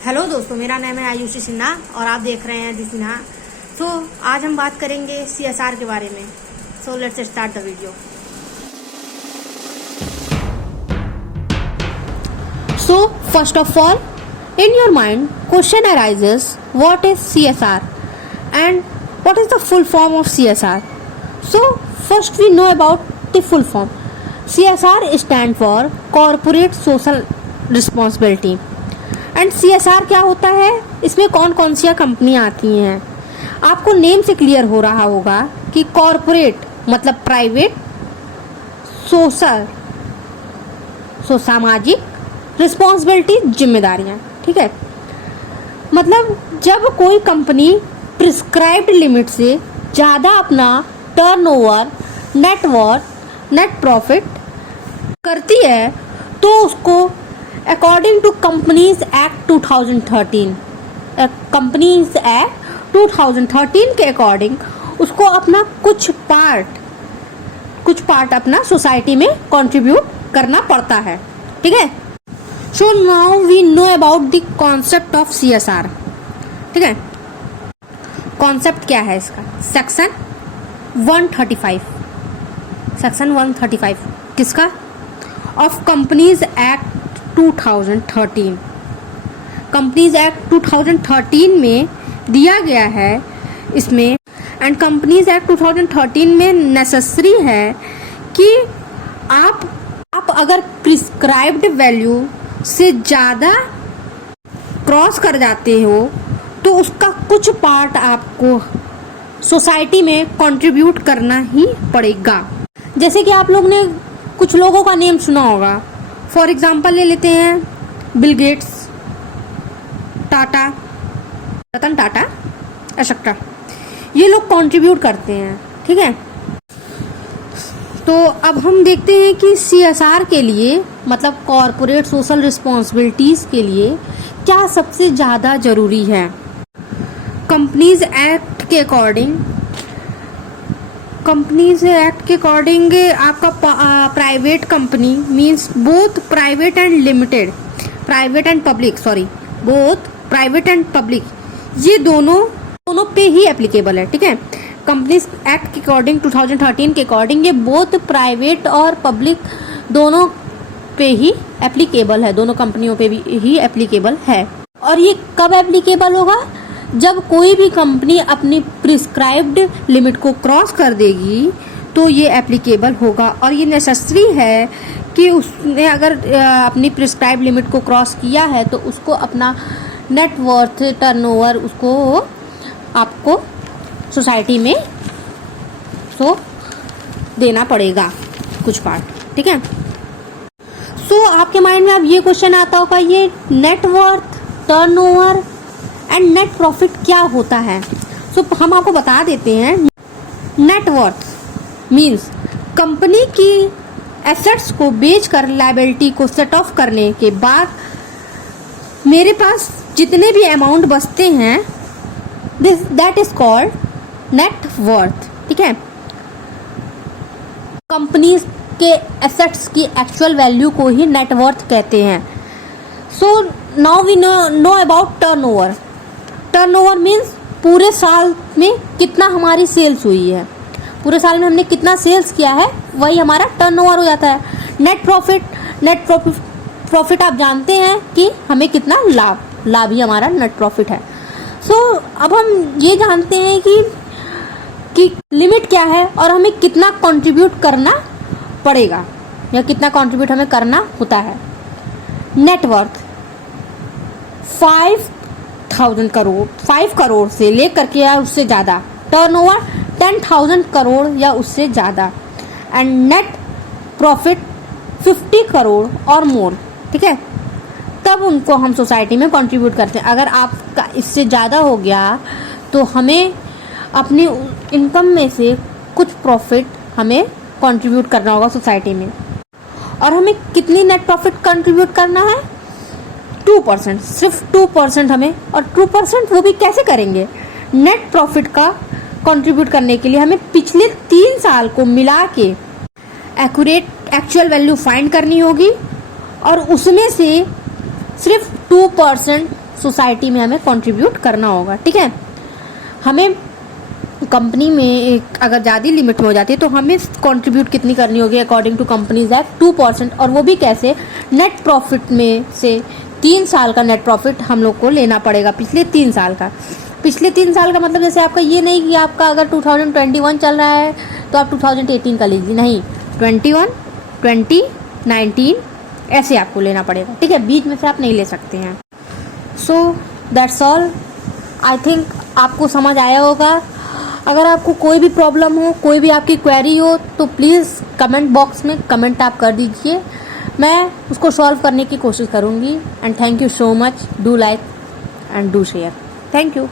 Hello दोस्तों, मेरा नाम है आयुषी सिन्हा और आप देख रहे हैं दी सिन्हा। आज हम बात करेंगे सीएसआर के बारे में। Let's start the video. First of all, in your mind, question arises: what is CSR and what is the full form of CSR? So, first we know about the full form. CSR stand for Corporate Social Responsibility. And CSR क्या होता है, इसमें कौन कौन सी कंपनियां आती हैं, आपको नेम से क्लियर हो रहा होगा कि कॉरपोरेट मतलब प्राइवेट, सोशल सामाजिक, रिस्पॉन्सिबिलिटी जिम्मेदारियां। ठीक है, मतलब जब कोई कंपनी प्रिस्क्राइब्ड लिमिट से ज़्यादा अपना टर्नओवर, नेटवर्थ, नेट प्रॉफिट करती है तो उसको according to companies act 2013, companies act 2013 के अकॉर्डिंग उसको अपना कुछ पार्ट अपना सोसाइटी में कंट्रीब्यूट करना पड़ता है। ठीक है, so now we know about the concept of CSR। ठीक है, कॉन्सेप्ट क्या है इसका? सेक्शन 135 किसका? Of companies act 2013। Companies act 2013 में दिया गया है इसमें, एंड कंपनीज एक्ट 2013 में नेसेसरी है कि आप अगर प्रिस्क्राइब्ड वैल्यू से ज़्यादा क्रॉस कर जाते हो तो उसका कुछ पार्ट आपको सोसाइटी में कंट्रीब्यूट करना ही पड़ेगा। जैसे कि आप लोग ने कुछ लोगों का नेम सुना होगा, फॉर एग्जाम्पल ले लेते हैं Bill Gates, Tata, Ratan Tata, etcetera. ये लोग कंट्रीब्यूट करते हैं। ठीक है, तो अब हम देखते हैं कि CSR के लिए मतलब कॉरपोरेट सोशल रिस्पॉन्सिबिलिटीज़ के लिए क्या सबसे ज़्यादा ज़रूरी है। कंपनीज एक्ट के अकॉर्डिंग आपका private company means both private and public, ये दोनों पे ही एप्लीकेबल है। ठीक है, कंपनीज एक्ट के अकॉर्डिंग 2013 के अकॉर्डिंग ये बोथ प्राइवेट और पब्लिक दोनों पे ही एप्लीकेबल है, दोनों कंपनियों पे भी ही एप्लीकेबल है। और ये कब एप्लीकेबल होगा? जब कोई भी कंपनी अपनी प्रिस्क्राइब्ड लिमिट को क्रॉस कर देगी तो ये एप्लीकेबल होगा। और ये नेसेसरी है कि उसने अगर अपनी प्रिस्क्राइब्ड लिमिट को क्रॉस किया है तो उसको अपना नेटवर्थ, टर्नओवर उसको आपको सोसाइटी में देना पड़ेगा कुछ पार्ट। ठीक है, आपके माइंड में अब ये क्वेश्चन आता होगा, ये net worth, turnover and net profit क्या होता है? हम आपको बता देते हैं। नेटवर्थ मीन्स कंपनी की एसेट्स को बेचकर लायबिलिटी को सेट ऑफ करने के बाद मेरे पास जितने भी अमाउंट बचते हैं दैट इज कॉल्ड नेटवर्थ। ठीक है, कंपनी के एसेट्स की एक्चुअल वैल्यू को ही नेटवर्थ कहते हैं। Now we know about turnover. Turnover means पूरे साल में कितना हमारी सेल्स हुई है, पूरे साल में हमने कितना सेल्स किया है, वही हमारा टर्नओवर हो जाता है। नेट प्रॉफिट आप जानते हैं कि हमें कितना लाभ ही हमारा नेट प्रॉफिट है। अब हम ये जानते हैं कि लिमिट क्या है और हमें कितना कंट्रीब्यूट करना पड़ेगा या कितना कंट्रीब्यूट हमें करना होता है। नेटवर्थ 5 करोड़ से लेकर के या उससे ज़्यादा, टर्नओवर 10,000 करोड़ या उससे ज़्यादा, एंड नेट प्रॉफिट 50 करोड़ और मोर। ठीक है, तब उनको हम सोसाइटी में कंट्रीब्यूट करते हैं। अगर आपका इससे ज़्यादा हो गया तो हमें अपनी इनकम में से कुछ प्रॉफिट हमें कंट्रीब्यूट करना होगा सोसाइटी में। और हमें कितनी नेट प्रॉफिट कंट्रीब्यूट करना है? 2%, सिर्फ 2% हमें। और 2% वो भी कैसे करेंगे? नेट प्रॉफिट का कंट्रीब्यूट करने के लिए हमें पिछले 3 साल को मिला के एक्चुअल वैल्यू फाइंड करनी होगी और उसमें से सिर्फ 2% सोसाइटी में हमें कंट्रीब्यूट करना होगा, ठीक है। हमें कंपनी में एक अगर ज़्यादा लिमिट में हो जाती है तो हमें कंट्रीब्यूट कितनी करनी होगी अकॉर्डिंग टू कंपनीज एक्ट 2%, और वो भी कैसे, नेट प्रॉफिट में से 3 साल का नेट प्रॉफिट हम लोग को लेना पड़ेगा, पिछले 3 साल का। पिछले 3 साल का मतलब जैसे आपका ये नहीं कि आपका अगर 2021 चल रहा है तो आप 2018 का लीजिए, नहीं, 21, 20, 19 ऐसे आपको लेना पड़ेगा, ठीक है, बीच में से आप नहीं ले सकते हैं। So that's all, I think आपको समझ आया होगा। अगर आपको कोई भी प्रॉब्लम हो, कोई भी आपकी क्वेरी हो तो प्लीज़ कमेंट बॉक्स में कमेंट आप कर दीजिए, मैं उसको सॉल्व करने की कोशिश करूँगी। And thank you so much, do like and do share, thank you.